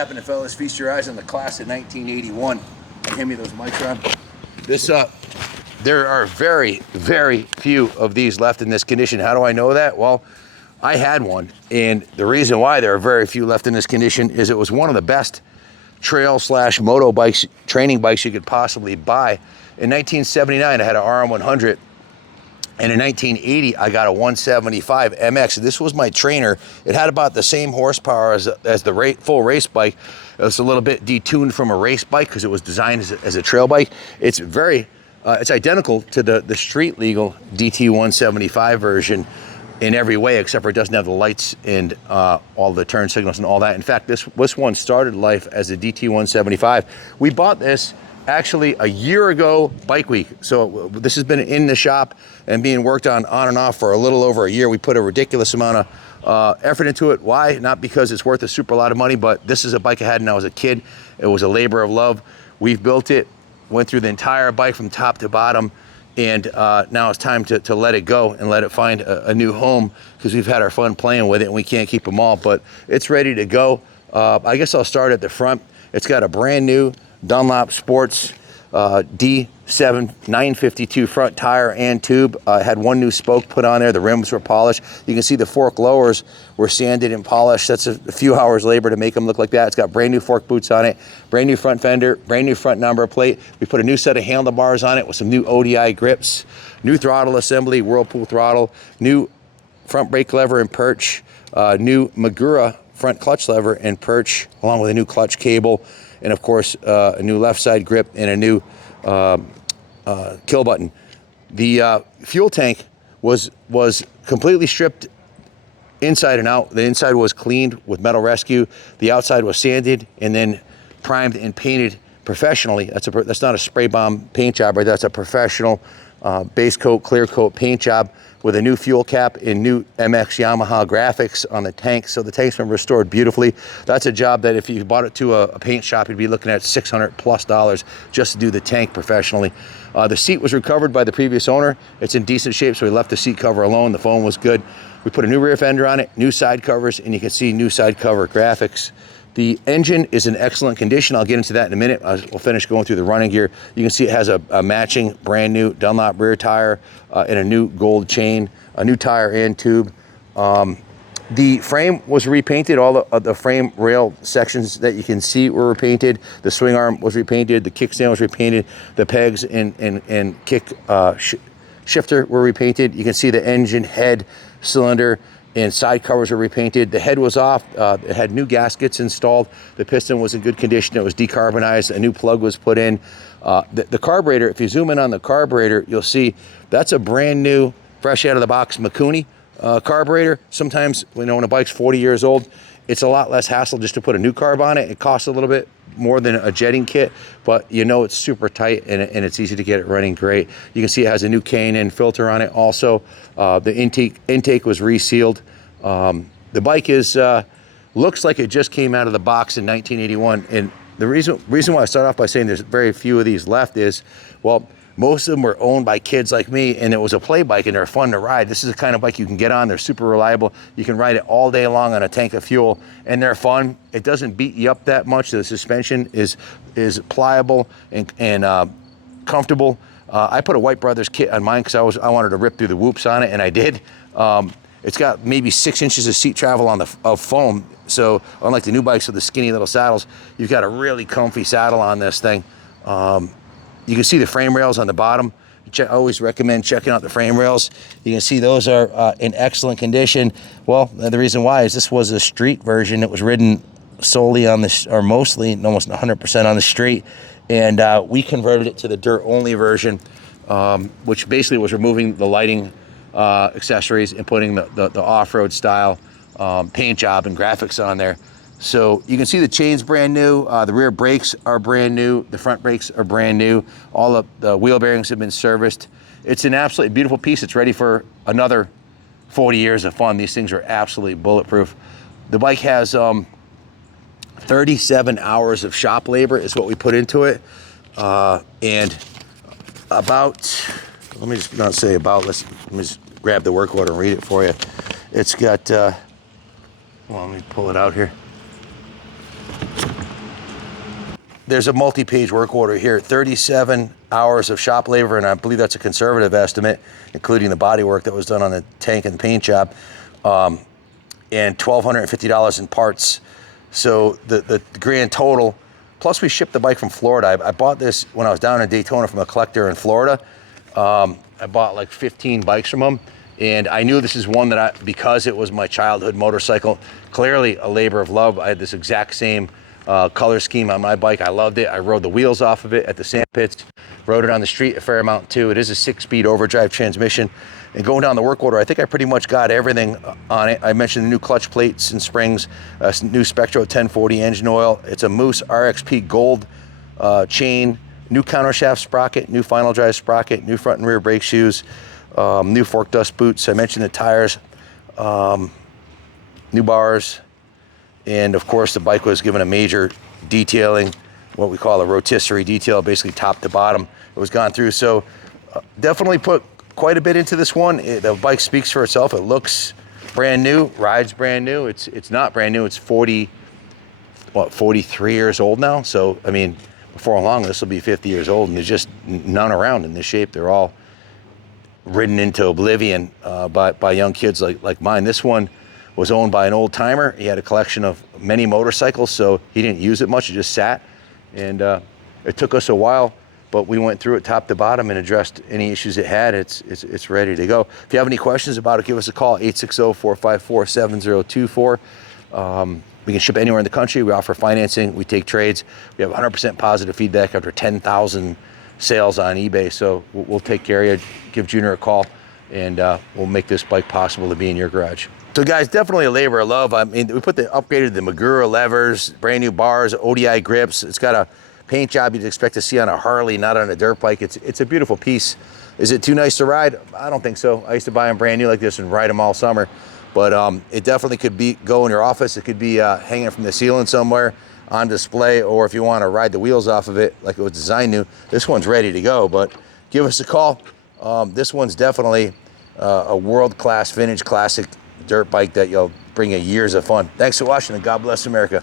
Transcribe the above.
happening, fellas? Feast your eyes on the class of 1981. Hand me those mics around. There are very, very few of these left in this condition. How do I know that? Well, I had one, and the reason why there are very few left in this condition is it was one of the best trail/moto bikes, training bikes you could possibly buy. In 1979, I had an RM100. And in 1980, I got a 175 MX. This was my trainer. It had about the same horsepower as the full race bike. It was a little bit detuned from a race bike because it was designed as a trail bike. It's identical to the street legal DT 175 version in every way, except for it doesn't have the lights and all the turn signals and all that. In fact, this one started life as a DT 175. We bought this actually a year ago, Bike Week. So this has been in the shop and being worked on and off for a little over a year. We put a ridiculous amount of effort into it. Why? Not because it's worth a super lot of money, but this is a bike I had when I was a kid. It was a labor of love. We've built it, went through the entire bike from top to bottom, and now it's time to let it go and let it find a new home, because we've had our fun playing with it and we can't keep them all, but it's ready to go. I guess I'll start at the front. It's got a brand new Dunlop Sports D7 952 front tire and tube. Had one new spoke put on there. The rims were polished. You can see the fork lowers were sanded and polished. That's a few hours labor to make them look like that. It's got brand new fork boots on it, brand new front fender, brand new front number plate. We put a new set of handlebars on it with some new ODI grips, new throttle assembly, Whirlpool throttle, new front brake lever and perch, new Magura front clutch lever and perch, along with a new clutch cable, and of course a new left side grip and a new kill button. The fuel tank was completely stripped inside and out. The inside was cleaned with Metal Rescue. The outside was sanded and then primed and painted professionally. That's not a spray bomb paint job, right? That's a professional base coat, clear coat paint job with a new fuel cap and new MX Yamaha graphics on the tank. So the tank's been restored beautifully. That's a job that if you bought it to a paint shop, you'd be looking at $600+ just to do the tank professionally. The seat was recovered by the previous owner. It's in decent shape, so we left the seat cover alone. The foam was good. We put a new rear fender on it, new side covers, and you can see new side cover graphics. The engine is in excellent condition. I'll get into that in a minute. We'll finish going through the running gear. You can see it has a matching brand new Dunlop rear tire and a new gold chain, a new tire and tube. The frame was repainted. All the frame rail sections that you can see were repainted. The swing arm was repainted. The kickstand was repainted. The pegs and kick shifter were repainted. You can see the engine, head, cylinder, and side covers were repainted. The head was off. It had new gaskets installed. The piston was in good condition. It was decarbonized. A new plug was put in. The carburetor, if you zoom in on the carburetor, you'll see that's a brand new, fresh out of the box Mikuni carburetor. Sometimes, when a bike's 40 years old, it's a lot less hassle just to put a new carb on it. It costs a little bit more than a jetting kit, but it's super tight and it's easy to get it running great. You can see it has a new K&N filter on it. Also, the intake was resealed. The bike looks like it just came out of the box in 1981. And the reason why I start off by saying there's very few of these left is, well, most of them were owned by kids like me, and it was a play bike, and they're fun to ride. This is the kind of bike you can get on. They're super reliable. You can ride it all day long on a tank of fuel, and they're fun. It doesn't beat you up that much. The suspension is pliable and comfortable. I put a White Brothers kit on mine because I wanted to rip through the whoops on it, and I did. It's got maybe 6 inches of seat travel of foam. So unlike the new bikes with the skinny little saddles, you've got a really comfy saddle on this thing. You can see the frame rails on the bottom. I always recommend checking out the frame rails. You can see those are in excellent condition. Well, the reason why is this was a street version. It was ridden solely on this, or mostly, almost 100% on the street. And we converted it to the dirt-only version, which basically was removing the lighting accessories and putting the off-road style paint job and graphics on there. So you can see the chain's brand new. The rear brakes are brand new. The front brakes are brand new. All of the wheel bearings have been serviced. It's an absolutely beautiful piece. It's ready for another 40 years of fun. These things are absolutely bulletproof. The bike has 37 hours of shop labor is what we put into it. And about, let me just not say about, let me just grab the work order and read it for you. It's got, well, let me pull it out here. there's a multi-page work order here, 37 hours of shop labor, and I believe that's a conservative estimate, including the body work that was done on the tank and the paint job, and $1,250 in parts. So the grand total, plus we shipped the bike from Florida. I bought this when I was down in Daytona from a collector in Florida. I bought like 15 bikes from him, and I knew this is one that because it was my childhood motorcycle, clearly a labor of love. I had this exact same color scheme on my bike. I loved it. I rode the wheels off of it at the sand pits, rode it on the street a fair amount too. It is a 6-speed overdrive transmission. And going down the work order, I think I pretty much got everything on it. I mentioned the new clutch plates and springs, new Spectro 1040 engine oil. It's a Moose RXP Gold chain, new countershaft sprocket, new final drive sprocket, new front and rear brake shoes, new fork dust boots. I mentioned the tires, new bars, and of course the bike was given a major detailing, what we call a rotisserie detail, basically top to bottom. It was gone through, so definitely put quite a bit into this one. The bike speaks for itself. It looks brand new, rides brand new. It's not brand new. It's 43 years old now. So I mean, before long this will be 50 years old, and there's just none around in this shape. They're all ridden into oblivion by young kids like mine. This one was owned by an old timer. He had a collection of many motorcycles, so he didn't use it much. It just sat, and it took us a while, but we went through it top to bottom and addressed any issues it had. It's ready to go. If you have any questions about it, give us a call, 860-454-7024. We can ship anywhere in the country. We offer financing. We take trades. We have 100% positive feedback after 10,000 sales on eBay. So we'll take care of you. Give Junior a call, and we'll make this bike possible to be in your garage. So guys, definitely a labor of love. I mean, we upgraded the Magura levers, brand new bars, ODI grips. It's got a paint job you'd expect to see on a Harley, not on a dirt bike. It's a beautiful piece. Is it too nice to ride? I don't think so. I used to buy them brand new like this and ride them all summer. But it definitely could go in your office. It could be hanging from the ceiling somewhere on display, or if you want to ride the wheels off of it like it was designed new, this one's ready to go. But give us a call. This one's definitely a world-class vintage classic dirt bike that you'll bring you years of fun. Thanks for watching, and God bless America.